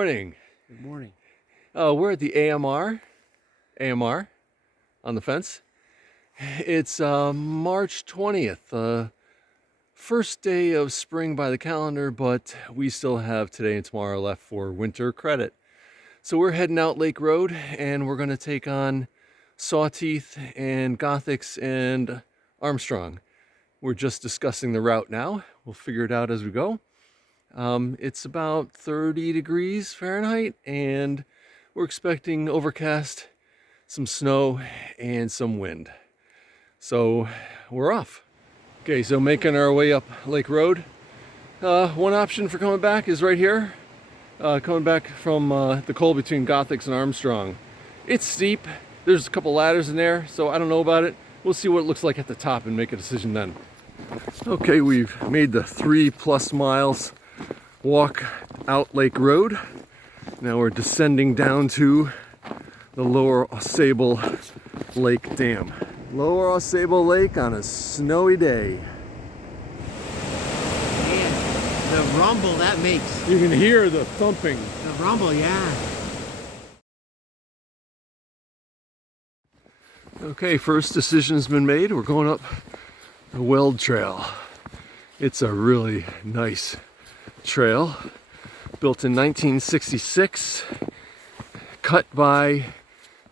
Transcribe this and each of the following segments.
morning. Good morning. We're at the AMR on the fence. It's March 20th, first day of spring by the calendar, but we still have today and tomorrow left for winter credit. So we're heading out Lake Road and we're going to take on Sawteeth and Gothics and Armstrong. We're just discussing the route now. We'll figure it out as we go. It's about 30 degrees Fahrenheit and we're expecting overcast, some snow, and some wind. So we're off. Okay, so making our way up Lake Road. One option for coming back is right here. Coming back from the col between Gothics and Armstrong. It's steep. There's a couple ladders in there, so I don't know about it. We'll see what it looks like at the top and make a decision then. Okay, we've made the 3+ miles walk out Lake Road. Now we're descending down to the Lower Ausable Lake Dam. Lower Ausable Lake on a snowy day. Man, the rumble that makes. You can hear the thumping. The rumble, yeah. Okay, first decision's been made. We're going up the Weld Trail. It's a really nice trail, built in 1966, cut by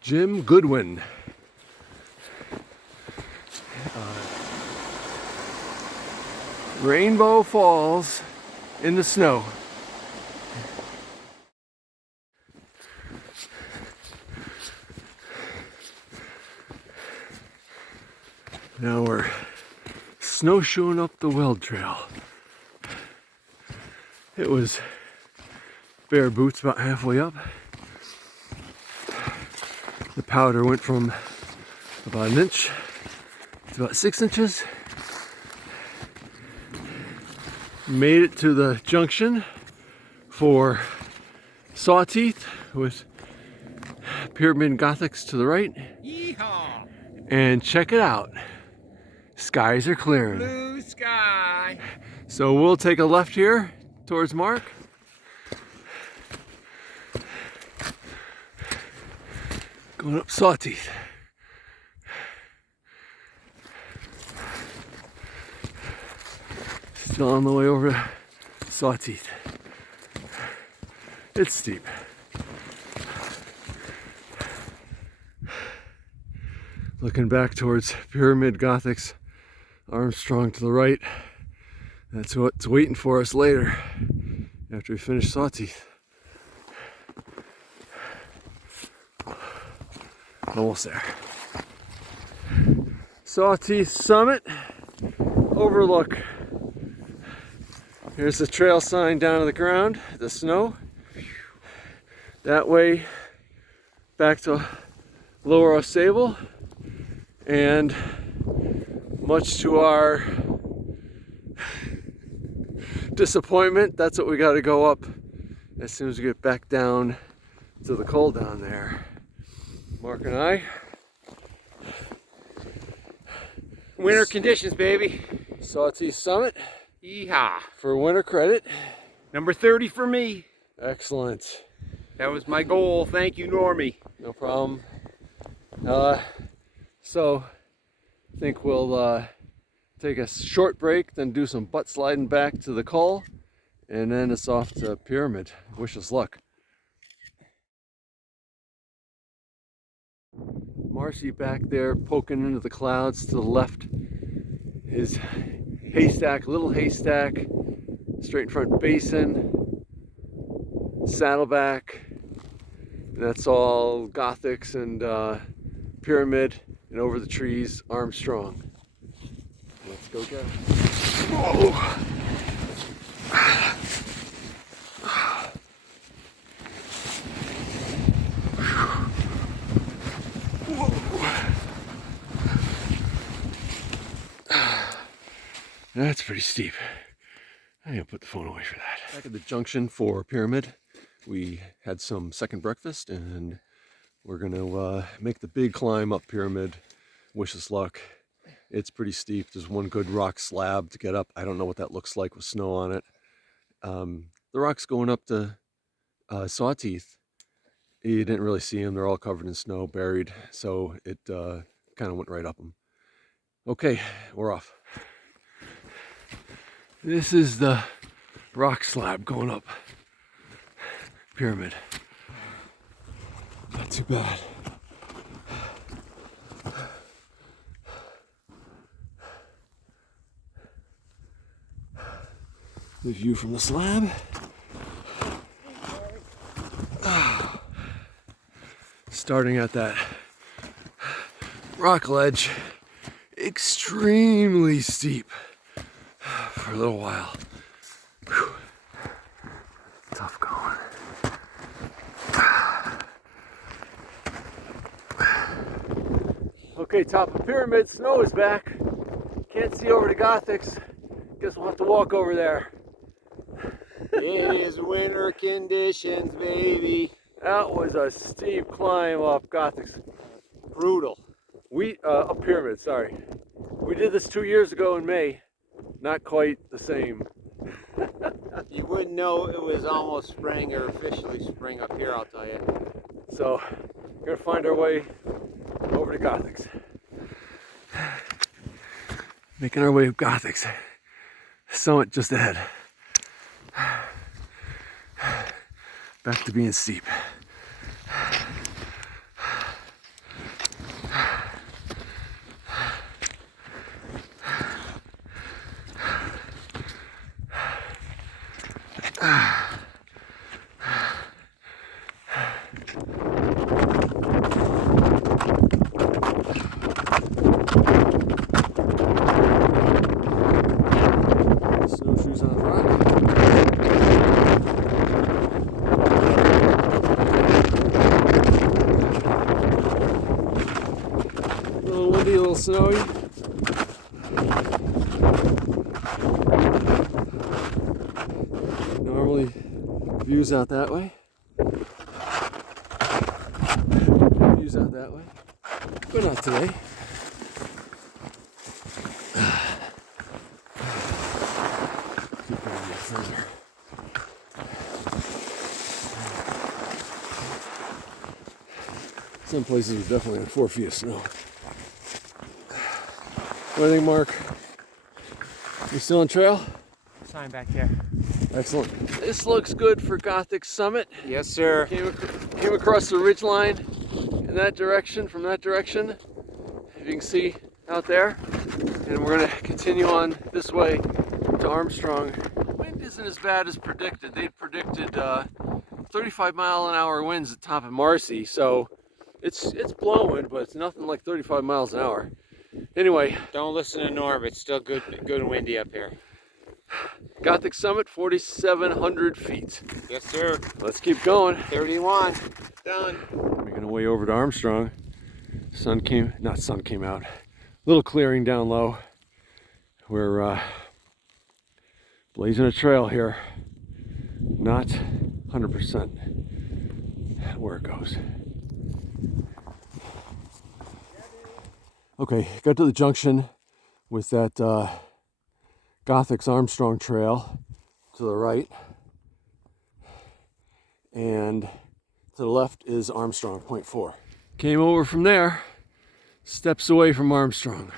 Jim Goodwin. Rainbow Falls in the snow. Now we're snowshoeing up the Weld Trail. It was bare boots about halfway up. The powder went from about 1 inch to about 6 inches. Made it to the junction for Sawteeth with Pyramid Gothics to the right. Yeehaw! And check it out. Skies are clearing. Blue sky. So we'll take a left here towards Mark. Going up Sawteeth. Still on the way over to Sawteeth. It's steep. Looking back towards Pyramid Gothics Armstrong to the right. That's what's waiting for us later after we finish Sawteeth. Almost there. Sawteeth Summit overlook. Here's the trail sign down to the ground, the snow. That way back to Lower Ausable. And much to our disappointment, that's what we got to go up as soon as we get back down to the col down there. Mark and I. Winter conditions, baby. Sawteeth Summit. Yeehaw. For winter credit. Number 30 for me. Excellent. That was my goal. Thank you, Normie. No problem. So I think we'll take a short break, then do some butt sliding back to the col, and then it's off to Pyramid. Wish us luck. Marcy back there poking into the clouds to the left is haystack, little haystack, straight in front basin, saddleback, and that's all Gothics and Pyramid, and over the trees Armstrong. Let's go get 'em. Whoa. That's pretty steep. I'm gonna put the phone away for that. Back at the junction for Pyramid, we had some second breakfast and we're gonna make the big climb up Pyramid. Wish us luck. It's pretty steep. There's one good rock slab to get up. I don't know what that looks like with snow on it. The rock's going up to Sawteeth, you didn't really see them. They're all covered in snow, buried, so it kind of went right up them. Okay, we're off. This is the rock slab going up pyramid. Not too bad. The view from the slab. Starting at that rock ledge, extremely steep for a little while. Whew. Tough going. Okay, top of pyramid, snow is back. Can't see over to Gothics. Guess we'll have to walk over there. It is winter conditions, baby. That was a steep climb up Gothics. Brutal. Up pyramid, sorry. We did this 2 years ago in May. Not quite the same. You wouldn't know it was almost spring or officially spring up here, I'll tell you. So, we're gonna find our way over to Gothics. Making our way up Gothics. Summit just ahead. Back to being steep. Snowshoes on the rock. A little windy, a little snowy. Normally views out that way. Views out that way. But not today. Keep going a bit further. Some places are definitely in 4 feet of snow. What do you think, Mark? You still on trail? Sign back here. Excellent. This looks good for Gothic Summit. Yes, sir. Came across the ridge line in that direction, from that direction, if you can see out there. And we're going to continue on this way to Armstrong. The wind isn't as bad as predicted. They predicted 35-mile-an-hour winds at top of Marcy, so it's blowing, but it's nothing like 35 miles an hour. Anyway, Don't listen to Norm. It's still good and windy up here. Gothic Summit, 4,700 feet. Yes, sir. Let's keep going. 31. Done. Making our way over to Armstrong. Sun came out. Little clearing down low. We're blazing a trail here. Not 100% where it goes. Okay, got to the junction with that Gothics Armstrong trail to the right, and to the left is Armstrong, point 4. Came over from there, steps away from Armstrong.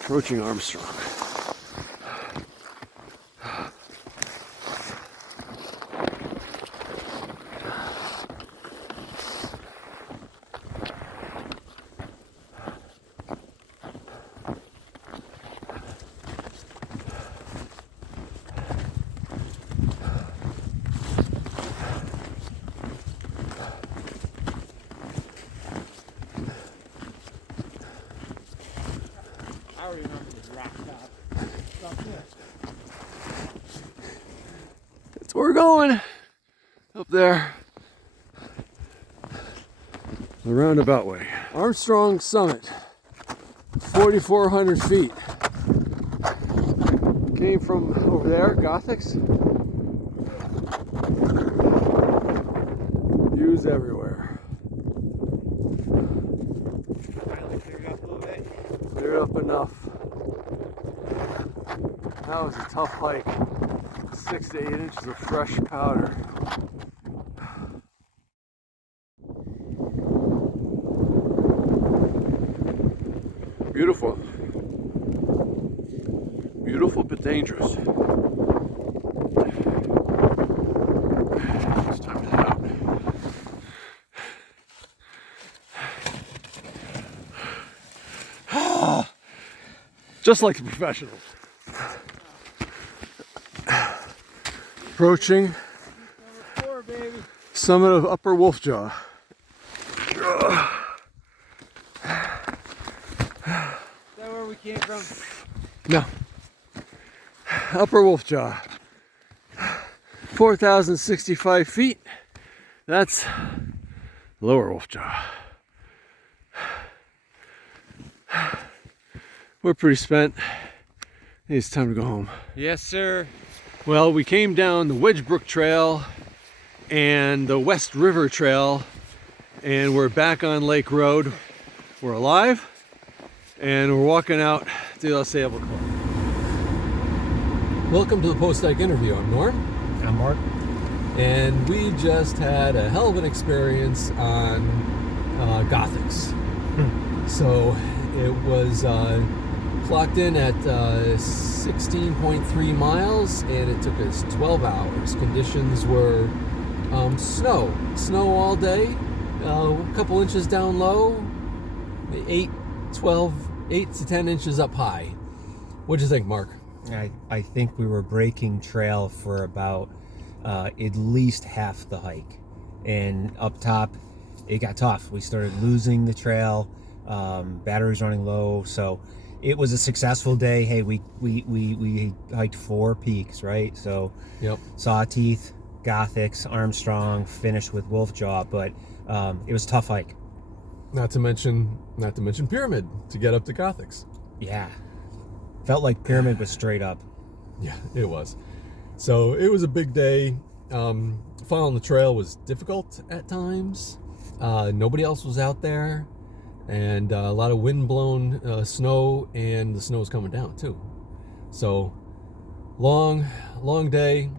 Approaching Armstrong. I remember this rock top. That's where we're going. Up there. The roundabout way. Armstrong Summit. 4,400 feet. Came from over there, Gothics. Views everywhere. Finally cleared up a little bit. Cleared up enough. That was a tough hike. 6 to 8 inches of fresh powder. Beautiful. Beautiful but dangerous. It's time to head out. Just like the professionals. Approaching Number 4, baby. summit of Upper Wolfjaw. Is that where we came from? No. Upper Wolfjaw. 4,065 feet. That's Lower Wolfjaw. We're pretty spent. It's time to go home. Yes, sir. Well, we came down the Wedgebrook Trail and the West River Trail, and we're back on Lake Road. We're alive, and we're walking out to the Sable Club. Welcome to the Post-Hike interview. I'm Norm. I'm Mark. And we just had a hell of an experience on Gothics. So it was clocked in at 16.3 miles, and it took us 12 hours. Conditions were snow all day, a couple inches down low, 8 to 10 inches up high. What'd you think, Mark? I think we were breaking trail for about at least half the hike, and up top it got tough. We started losing the trail, batteries running low, so it was a successful day. Hey, we hiked 4 peaks, right? So Yep. Sawteeth, Gothics, Armstrong, finished with Wolfjaw, but it was a tough hike. Not to mention Pyramid to get up to Gothics. Yeah, felt like Pyramid was straight up. Yeah, it was. So it was a big day. Following the trail was difficult at times. Nobody else was out there, and a lot of wind-blown snow, and the snow was coming down too. So long day,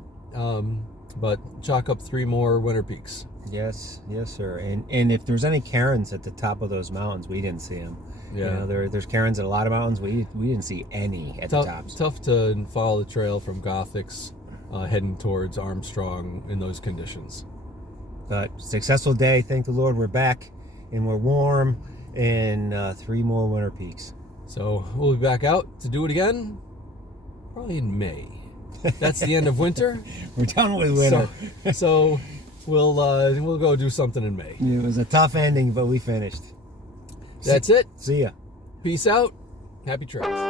but chalk up 3 more winter peaks. Yes, sir. And if there's any cairns at the top of those mountains, we didn't see them. Yeah. You know, there's cairns at a lot of mountains. We didn't see any at the tops. Tough to follow the trail from Gothics heading towards Armstrong in those conditions. But successful day. Thank the Lord, we're back and we're warm, and 3 more winter peaks. So we'll be back out to do it again, probably in May. That's the end of winter. We're done with winter. So we'll go do something in May. It was a tough ending, but we finished. That's it. See ya. Peace out. Happy trails.